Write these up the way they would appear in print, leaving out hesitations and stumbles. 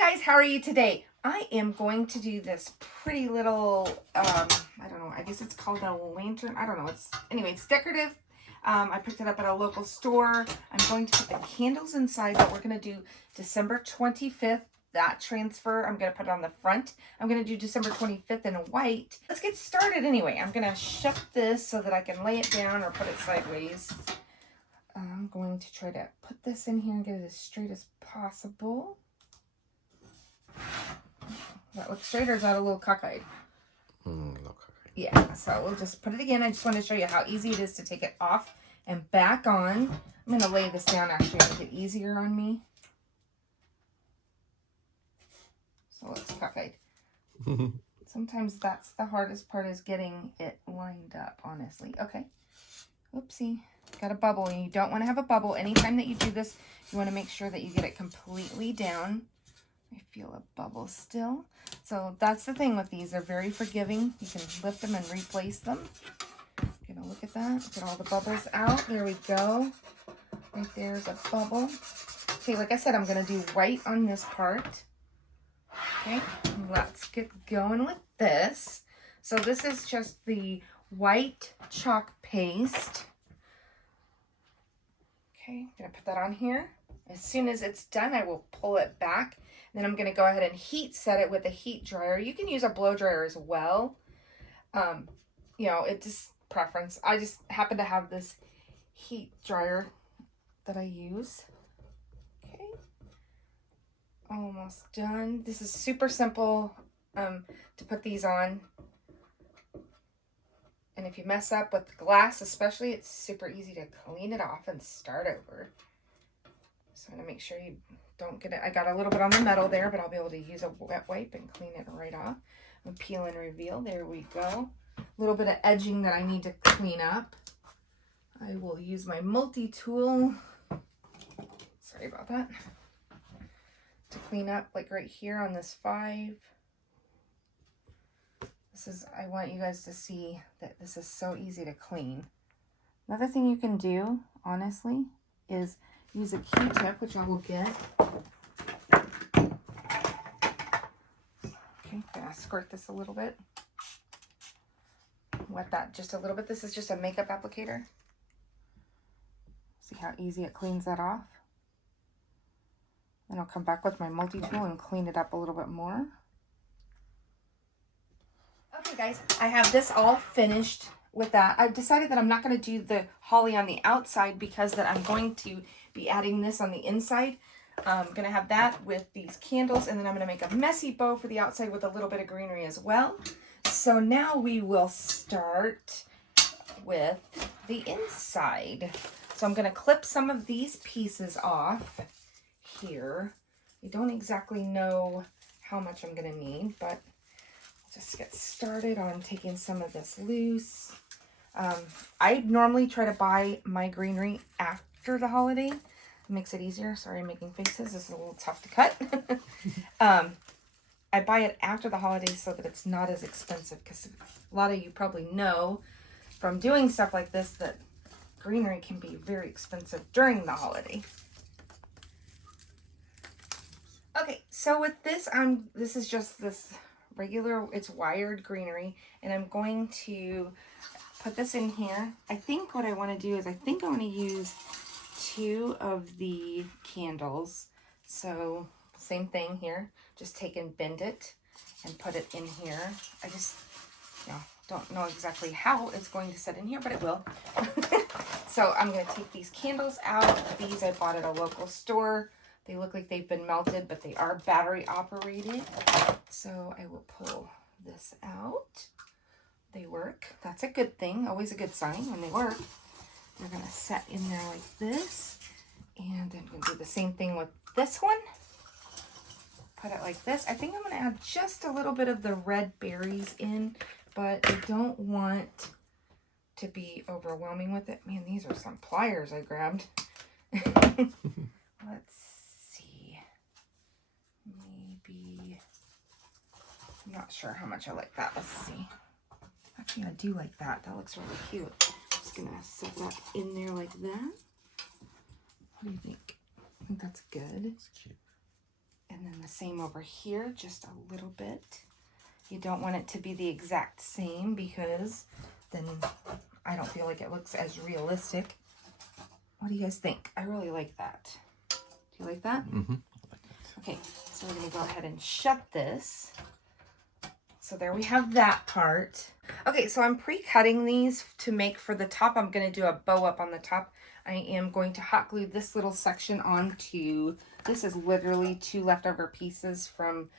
Guys, how are you today? I am going to do this pretty little, I don't know, I guess it's called a lantern. I don't know. It's decorative. I picked it up at a local store. I'm going to put the candles inside, but we're going to do December 25th. That transfer, I'm going to put it on the front. I'm going to do December 25th in white. Let's get started anyway. I'm going to shift this so that I can lay it down or put it sideways. I'm going to try to put this in here and get it as straight as possible. That looks straight, or is that a little cockeyed? Yeah, so we'll just put it again. I just want to show you how easy it is to take it off and back on. I'm going to lay this down actually to make it easier on me. So it looks cockeyed. Sometimes that's the hardest part, is getting it lined up, honestly. Okay. Oopsie. Got a bubble, and you don't want to have a bubble. Anytime that you do this, you want to make sure that you get it completely down. I feel a bubble still. So that's the thing with these. They're very forgiving. You can lift them and replace them. Gonna look at that. Get all the bubbles out. There we go. Right there's a bubble. Okay, like I said, I'm gonna do white on this part. Okay, let's get going with this. So this is just the white chalk paste. Okay, I'm gonna put that on here. As soon as it's done, I will pull it back. Then I'm going to go ahead and heat set it with a heat dryer. You can use a blow dryer as well. You know, it's just preference. I just happen to have this heat dryer that I use. Okay. Almost done. This is super simple to put these on. And if you mess up with glass especially, it's super easy to clean it off and start over. So I'm going to make sure you don't get it. I got a little bit on the metal there, but I'll be able to use a wet wipe and clean it right off. And peel and reveal. There we go. A little bit of edging that I need to clean up. I will use my multi-tool. Sorry about that. To clean up, like right here on this 5. I want you guys to see that this is so easy to clean. Another thing you can do, honestly, is use a Q-tip, which I will get. Okay, gonna squirt this a little bit. Wet that just a little bit. This is just a makeup applicator. See how easy it cleans that off? Then I'll come back with my multi-tool and clean it up a little bit more. Okay guys, I have this all finished with that. I've decided that I'm not going to do the holly on the outside because that I'm going to be adding this on the inside. I'm going to have that with these candles, and then I'm going to make a messy bow for the outside with a little bit of greenery as well. So now we will start with the inside. So I'm going to clip some of these pieces off here. I don't exactly know how much I'm going to need, but I'll just get started on taking some of this loose. I normally try to buy my greenery after the holiday. It makes it easier. Sorry, I'm making faces. This is a little tough to cut. I buy it after the holidays so that it's not as expensive, because a lot of you probably know from doing stuff like this that greenery can be very expensive during the holiday. Okay, so with this, this is just this regular, it's wired greenery, and I'm going to put this in here. I think what I want to do is I want to use 2 of the candles. So same thing here, just take and bend it and put it in here. I just, you know, don't know exactly how it's going to sit in here, but it will. So I'm going to take these candles out. These I bought at a local store. They look like they've been melted, but they are battery operated. So I will pull this out. They work. That's a good thing. Always a good sign when they work. They're going to set in there like this. And I'm going to do the same thing with this one. Put it like this. I think I'm going to add just a little bit of the red berries in, but I don't want to be overwhelming with it. Man, these are some pliers I grabbed. Let's see. Maybe, I'm not sure how much I like that. Let's see. Actually, I do like that. That looks really cute. I'm just gonna set that in there like that. What do you think? I think that's good. It's cute. And then the same over here, just a little bit. You don't want it to be the exact same because then I don't feel like it looks as realistic. What do you guys think? I really like that. Do you like that? Mm-hmm. I like that. Okay, so we're gonna go ahead and shut this. So there we have that part. Okay, so I'm pre-cutting these to make for the top. I'm gonna do a bow up on the top. I am going to hot glue this little section onto, this is literally 2 leftover pieces from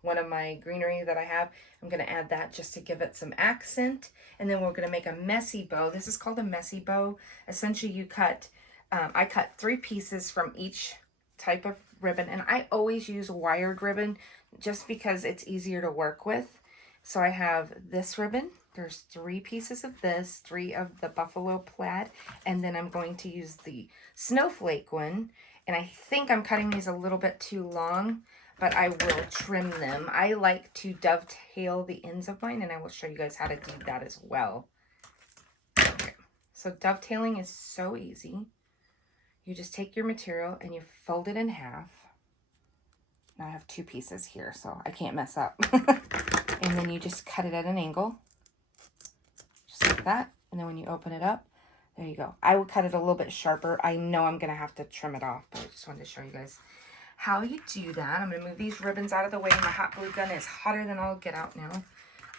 one of my greenery that I have. I'm gonna add that just to give it some accent. And then we're gonna make a messy bow. This is called a messy bow. Essentially you cut, I cut 3 pieces from each type of ribbon, and I always use wired ribbon just because it's easier to work with. So I have this ribbon, there's 3 pieces of this, 3 of the buffalo plaid, and then I'm going to use the snowflake one, and I think I'm cutting these a little bit too long, but I will trim them. I like to dovetail the ends of mine, and I will show you guys how to do that as well. Okay. So dovetailing is so easy. You just take your material and you fold it in half. Now I have 2 pieces here, so I can't mess up. And then you just cut it at an angle, just like that. And then when you open it up, there you go. I will cut it a little bit sharper. I know I'm gonna have to trim it off, but I just wanted to show you guys how you do that. I'm gonna move these ribbons out of the way. My hot glue gun is hotter than all get out now.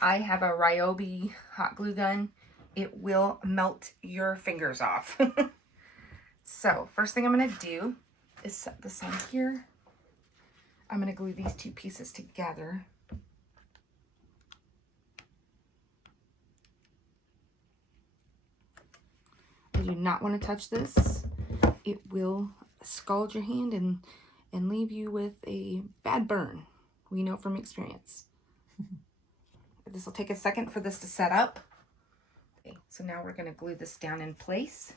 I have a Ryobi hot glue gun. It will melt your fingers off. So first thing I'm gonna do is set this on here. I'm gonna glue these 2 pieces together. You do not want to touch this. It will scald your hand and leave you with a bad burn. We know from experience. This will take a second for this to set up. Okay, so now we're going to glue this down in place.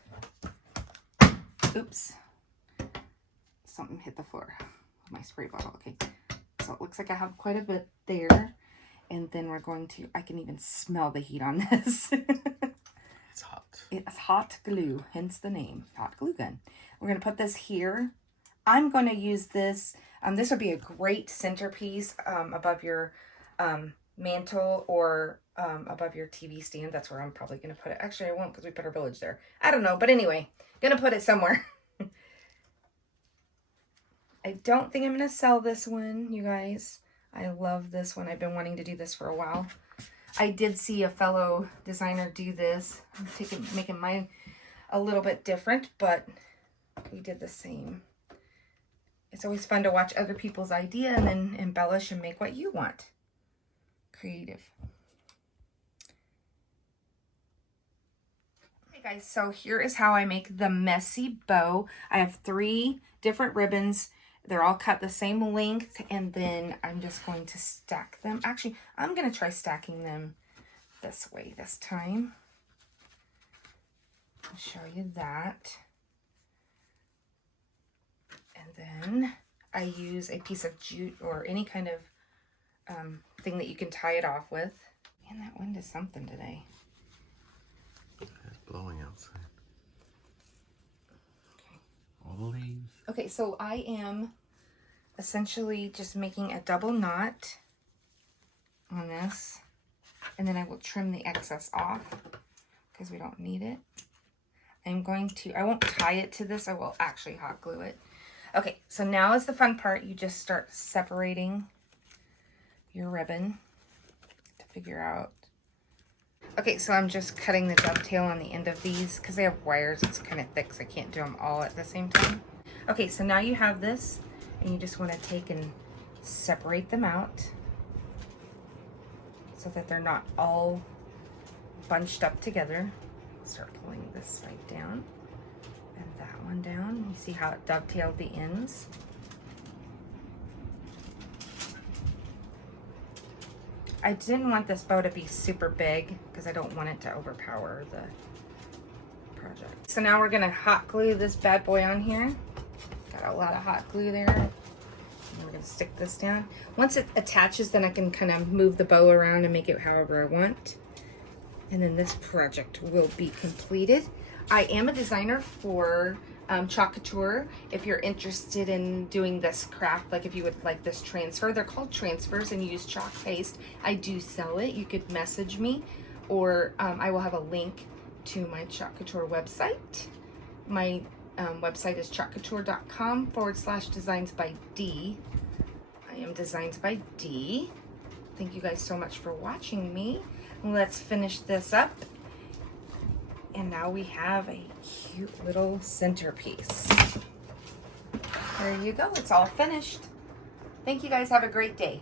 Oops. Something hit the floor with my spray bottle. Okay, so it looks like I have quite a bit there. And then we're going to, I can even smell the heat on this. It's hot. It's hot glue, hence the name, hot glue gun. We're going to put this here. I'm going to use this. This would be a great centerpiece above your mantle or above your TV stand. That's where I'm probably going to put it. Actually, I won't because we put our village there. I don't know. But anyway, going to put it somewhere. I don't think I'm going to sell this one, you guys. I love this one. I've been wanting to do this for a while. I did see a fellow designer do this. I'm making mine a little bit different, but we did the same. It's always fun to watch other people's idea and then embellish and make what you want. Creative. Okay guys, so here is how I make the messy bow. I have 3 different ribbons. They're all cut the same length, and then I'm just going to stack them. Actually, I'm going to try stacking them this way this time. I'll show you that. And then I use a piece of jute or any kind of thing that you can tie it off with. Man, that wind is something today. It's blowing outside. Okay. All the leaves. Okay, so I am essentially just making a double knot on this, and then I will trim the excess off because we don't need it. I won't tie it to this, I will actually hot glue it. Okay, so now is the fun part. You just start separating your ribbon to figure out. Okay, so I'm just cutting the dovetail on the end of these because they have wires. It's kind of thick, so I can't do them all at the same time. Okay, so now you have this, and you just want to take and separate them out so that they're not all bunched up together. Start pulling this side down and that one down. You see how it dovetailed the ends? I didn't want this bow to be super big because I don't want it to overpower the project. So now we're gonna hot glue this bad boy on here. Got a lot of hot glue there. And we're gonna stick this down. Once it attaches, then I can kind of move the bow around and make it however I want. And then this project will be completed. I am a designer for Chalk Couture. If you're interested in doing this craft, like if you would like this transfer, they're called transfers and you use chalk paste. I do sell it. You could message me, or I will have a link to my Chalk Couture website. My website is chalkcouture.com/designs by D. I am Designs by D. Thank you guys so much for watching me. Let's finish this up. And now we have a cute little centerpiece. There you go. It's all finished. Thank you guys. Have a great day.